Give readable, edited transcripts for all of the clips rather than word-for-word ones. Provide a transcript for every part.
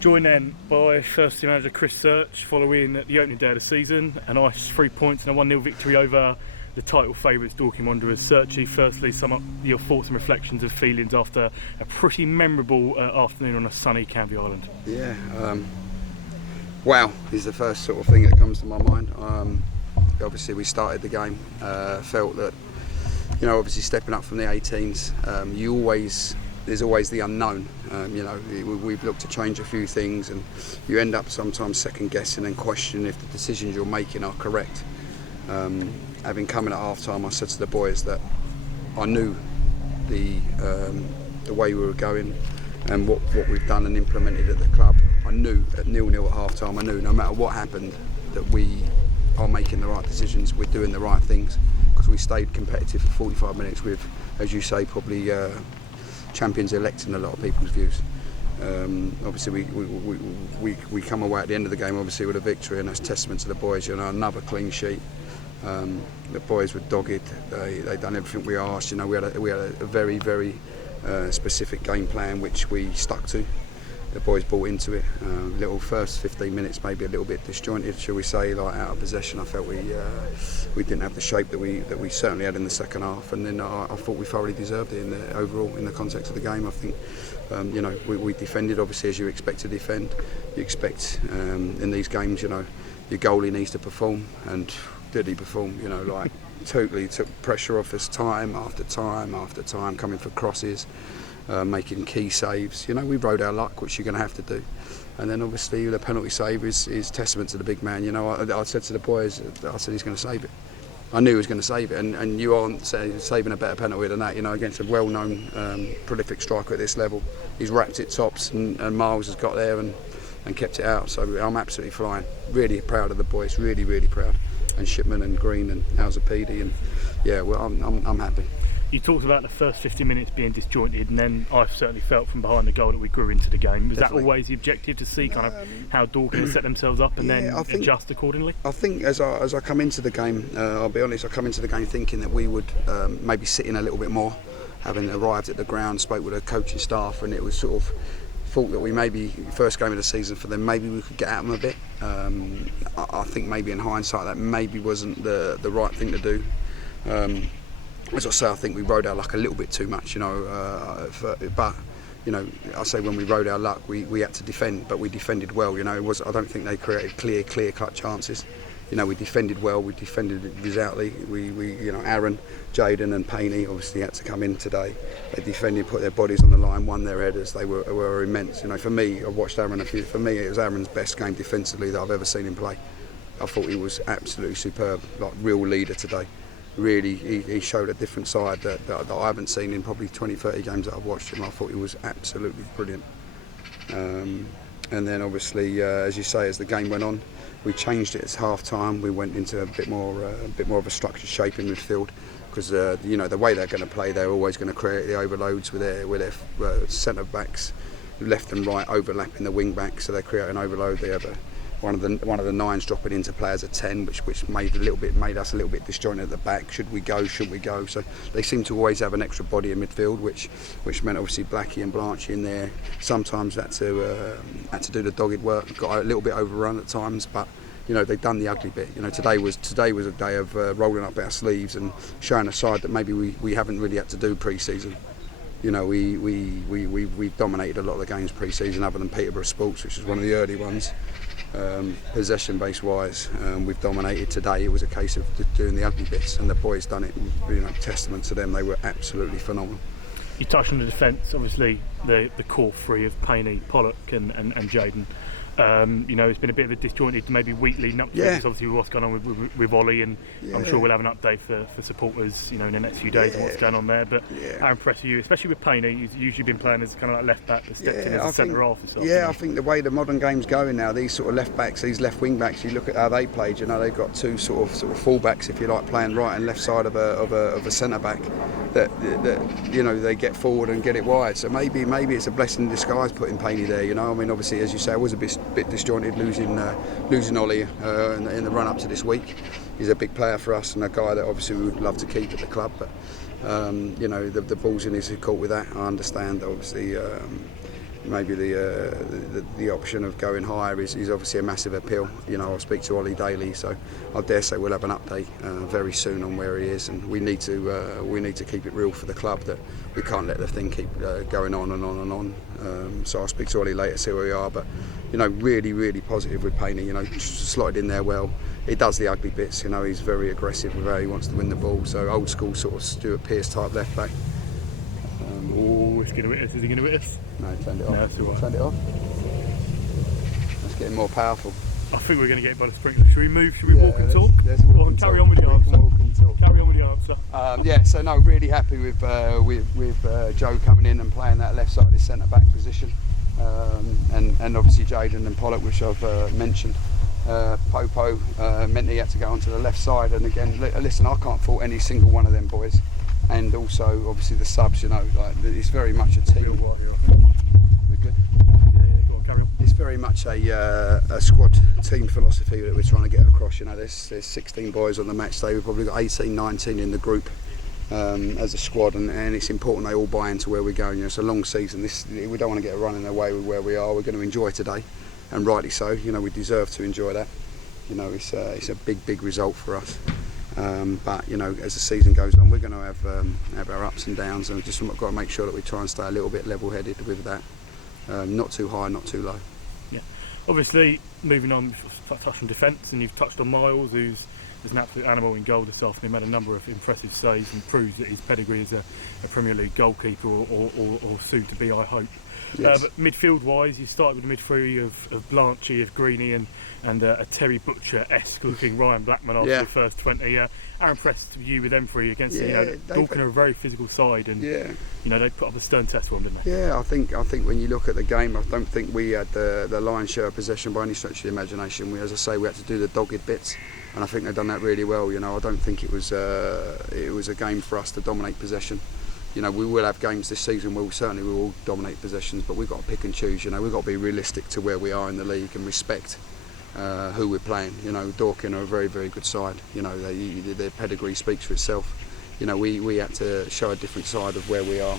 Joined then by first team manager Chris Search following the opening day of the season, a nice 3 points and a 1-0 victory over the title favourites Dorking Wanderers. Searchy, firstly sum up your thoughts and reflections of feelings after a pretty memorable afternoon on a sunny Canvey Island. Yeah, wow is the first sort of thing that comes to my mind. Obviously we started the game, felt that, you know, obviously stepping up from the 18s, there's always the unknown. We've looked to change a few things and you end up sometimes second guessing and questioning if the decisions you're making are correct. Having come in at half time, I said to the boys that I knew the way we were going and what we've done and implemented at the club. I knew at 0-0 at half time, I knew no matter what happened that we are making the right decisions, we're doing the right things, because we stayed competitive for 45 minutes with, as you say, probably champions elect in a lot of people's views. Obviously we come away at the end of the game obviously with a victory, and that's testament to the boys. You know, another clean sheet. The boys were dogged. They done everything we asked. You know, we had a very specific game plan which we stuck to. The boys bought into it. Little first 15 minutes maybe a little bit disjointed, shall we say, like out of possession. I felt we didn't have the shape that we certainly had in the second half, and then I thought we thoroughly deserved it overall in the context of the game. I think we defended obviously as you expect to defend. You expect in these games, you know, your goalie needs to perform, and did he perform? You know, like totally took pressure off us time after time after time, coming for crosses. Making key saves. You know, we rode our luck, which you're going to have to do. And then obviously the penalty save is testament to the big man. You know, I said to the boys, I said he's going to save it. I knew he was going to save it, and you aren't saving a better penalty than that. You know, against a well-known, prolific striker at this level. He's wrapped it tops, and Miles has got there and kept it out. So I'm absolutely flying. Really proud of the boys. Really proud. And Shipman and Green and Alzapidi, and yeah, well, I'm happy. You talked about the first 50 minutes being disjointed, and then I've certainly felt from behind the goal that we grew into the game. Was Definitely. That always the objective, to see kind of how Dorking set themselves up and then adjust accordingly? I think as I come into the game, I'll be honest, I come into the game thinking that we would maybe sit in a little bit more, having arrived at the ground, spoke with the coaching staff, and it was sort of thought that we maybe, first game of the season for them, maybe we could get at them a bit. I think maybe in hindsight that maybe wasn't the right thing to do. As I say, I think we rode our luck a little bit too much, you know. But you know, I say when we rode our luck, we had to defend, but we defended well. You know, I don't think they created clear-cut chances. You know, we defended well. We defended resolutely. You know, Aaron, Jaden, and Payne obviously had to come in today. They defended, put their bodies on the line, won their headers. They were immense. You know, for me, I watched Aaron a few. For me, it was Aaron's best game defensively that I've ever seen him play. I thought he was absolutely superb, like real leader today. Really, he showed a different side that I haven't seen in probably 20-30 games that I've watched him. I thought he was absolutely brilliant. And then obviously, as you say, as the game went on, we changed it at half time. We went into a bit more of a structured shape in midfield, because you know, the way they're going to play, they're always going to create the overloads with their centre backs, left and right overlapping the wing backs, so they create an overload. They have one of the nines dropping into players at 10, which made us a little bit disjointed at the back. Should we go? Shouldn't we go? So they seem to always have an extra body in midfield, which meant obviously Blackie and Blanchy in there sometimes had to do the dogged work. Got a little bit overrun at times, but you know, they've done the ugly bit. You know, today was a day of rolling up our sleeves and showing a side that maybe we haven't really had to do pre-season. You know, we dominated a lot of the games pre-season, other than Peterborough Sports, which was one of the early ones. Possession base wise, we've dominated. Today it was a case of doing the ugly bits, and the boys done it. You know, testament to them. They were absolutely phenomenal. You touched on the defence, obviously the core three of Payne, Pollock and Jaden. You know, it's been a bit of a disjointed, maybe week leading up to this, obviously with what's going on with Ollie, and I'm sure we'll have an update for supporters, you know, in the next few days on what's going on there. But how impressed are you, especially with Payne? He's usually been playing as kind of like left back, that stepped in as a centre half. I think the way the modern game's going now, these sort of left backs, these left wing backs, you look at how they played. You know, they've got two sort of full backs, if you like, playing right and left side of a centre back. That you know, they get forward and get it wide. So maybe it's a blessing in disguise putting Payne there. You know, I mean, obviously, as you say, I was a bit disjointed losing Ollie in the run up to this week. He's a big player for us and a guy that obviously we would love to keep at the club. But you know, the ball's in his court with that. I understand, obviously. maybe the option of going higher is obviously a massive appeal. You know, I'll speak to Ollie daily, so I dare say we'll have an update very soon on where he is, and we need to keep it real for the club, that we can't let the thing keep going on and on and on. So I'll speak to Ollie later, see where we are, but you know, really positive with Payne. You know, slotted in there well. He does the ugly bits. You know, he's very aggressive with how he wants to win the ball. So old school sort of Stuart Pearce type left back. Oh, it's going to hit us. Is he going to hit us? No, turned it off. No, it's all right. Turned it off. That's getting more powerful. I think we're going to get it by the sprinkler. Should we move? Should we walk and talk? Go on, carry on with the answer. Carry on with the answer. Yeah, so no, really happy with Joe coming in and playing that left sided centre back position, and obviously Jayden and Pollock, which I've mentioned. Popo meant he had to go onto the left side, and again, listen, I can't fault any single one of them boys, and also obviously the subs. You know, like, it's very much a team. We're good. Go on, carry on. It's very much a squad team philosophy that we're trying to get across. You know, there's 16 boys on the match day. We've probably got 18, 19 in the group as a squad, and it's important they all buy into where we're going. You know, it's a long season. We don't want to get a run in the way with where we are. We're going to enjoy today, and rightly so. You know, we deserve to enjoy that. You know, it's a big result for us. But you know, as the season goes on, we're going to have our ups and downs, and we've just got to make sure that we try and stay a little bit level-headed with that. Not too high, not too low. Yeah. Obviously, moving on, touched on defence, and you've touched on Miles, who's an absolute animal in goal this afternoon. Made a number of impressive saves and proves that his pedigree as a Premier League goalkeeper, or soon to be, I hope. Yes. But midfield-wise, you started with a mid three of Blanchy, of Greeny, and a Terry Butcher-esque looking Ryan Blackman after the first 20. How impressed were you with them three against Dorking are a very physical side, and you know, they put up a stern test for them, didn't they? Yeah, I think when you look at the game, I don't think we had the lion's share of possession by any stretch of the imagination. As I say, we had to do the dogged bits, and I think they've done that really well. You know, I don't think it was a game for us to dominate possession. You know, we will have games this season where we will dominate possessions, but we've got to pick and choose. You know, we've got to be realistic to where we are in the league and respect who we're playing. You know, Dorking are a very good side. You know, their pedigree speaks for itself. You know, we had to show a different side of where we are,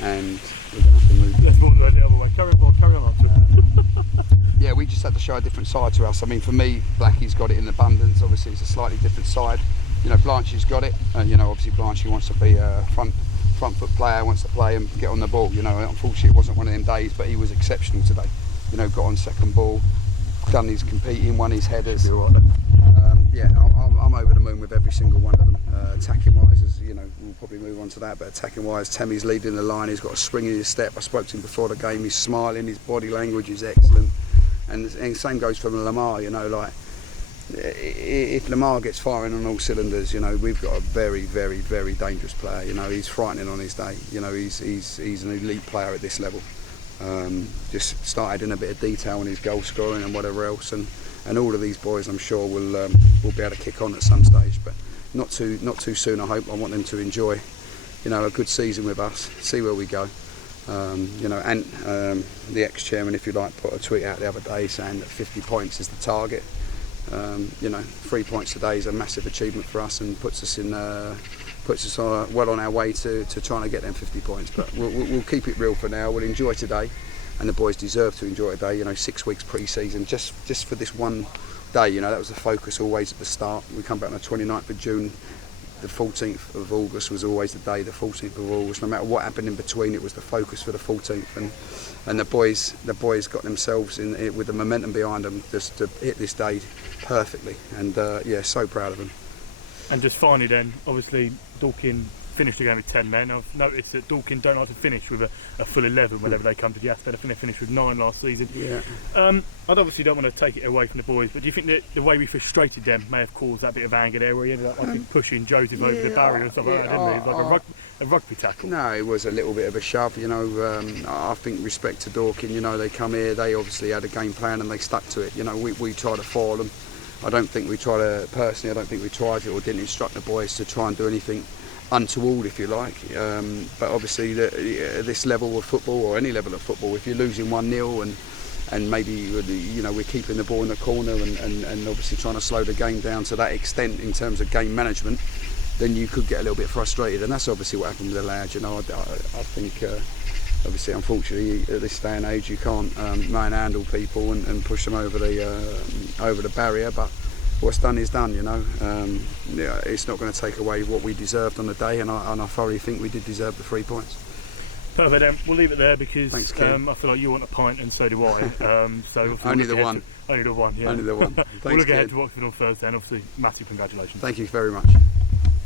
and we're going to have to move. Let's walk the other way. Carry on. Yeah, we just had to show a different side to us. I mean, for me, Blackie's got it in abundance. Obviously, it's a slightly different side. You know, Blanchy's got it. You know, obviously Blanchy wants to be a front foot player, wants to play and get on the ball. You know, unfortunately, it wasn't one of them days, but he was exceptional today. You know, got on second ball, done his competing, won his headers. Yeah, I'm over the moon with every single one of them. Attacking wise, as you know, we'll probably move on to that. But attacking wise, Tammy's leading the line. He's got a spring in his step. I spoke to him before the game. He's smiling. His body language is excellent. And same goes for Lamar. You know, like, if Lamar gets firing on all cylinders, you know, we've got a very dangerous player. You know, he's frightening on his day. You know, he's an elite player at this level. Just started in a bit of detail in his goal scoring and whatever else, and all of these boys, I'm sure, will be able to kick on at some stage, but not too soon. I hope. I want them to enjoy, you know, a good season with us. See where we go. You know, and the ex-chairman, if you like, put a tweet out the other day saying that 50 points is the target. You know, 3 points today is a massive achievement for us and puts us well on our way to trying to get them 50 points. But we'll keep it real for now. We'll enjoy today, and the boys deserve to enjoy today. You know, 6 weeks pre-season just for this one day. You know, that was the focus always at the start. We come back on the 29th of June. The 14th of August was always the day. The 14th of August, no matter what happened in between, it was the focus for the 14th. And the boys got themselves in with the momentum behind them just to hit this day perfectly. And yeah, so proud of them. And just finally then, obviously Dorking finished the game with 10 men. I've noticed that Dorking don't like to finish with a full 11 whenever they come to the Aspen. I think they finished with 9 last season. Yeah. I obviously don't want to take it away from the boys, but do you think that the way we frustrated them may have caused that bit of anger there, where he ended up pushing Joseph over the barrier and stuff like that, didn't he? It was like a rugby tackle. No, it was a little bit of a shove. You know, I think respect to Dorking. You know, they come here, they obviously had a game plan and they stuck to it. You know, we tried to foil them. I don't think we tried it or didn't instruct the boys to try and do anything untoward, if you like. But obviously, this level of football, or any level of football, if you're losing 1-0 and maybe, you know, we're keeping the ball in the corner and obviously trying to slow the game down to that extent in terms of game management, then you could get a little bit frustrated, and that's obviously what happened with the lads. You know, I think obviously, unfortunately, at this day and age, you can't manhandle people and push them over the barrier. But what's done is done, you know. It's not going to take away what we deserved on the day, and I thoroughly think we did deserve the 3 points. Perfect. We'll leave it there because Thanks, I feel like you want a pint and so do I. So Only the one. Only the one. Yeah. Only the one. Thanks, We'll look ahead kid. to Watford on Thursday, and obviously, massive congratulations. Thank you very much.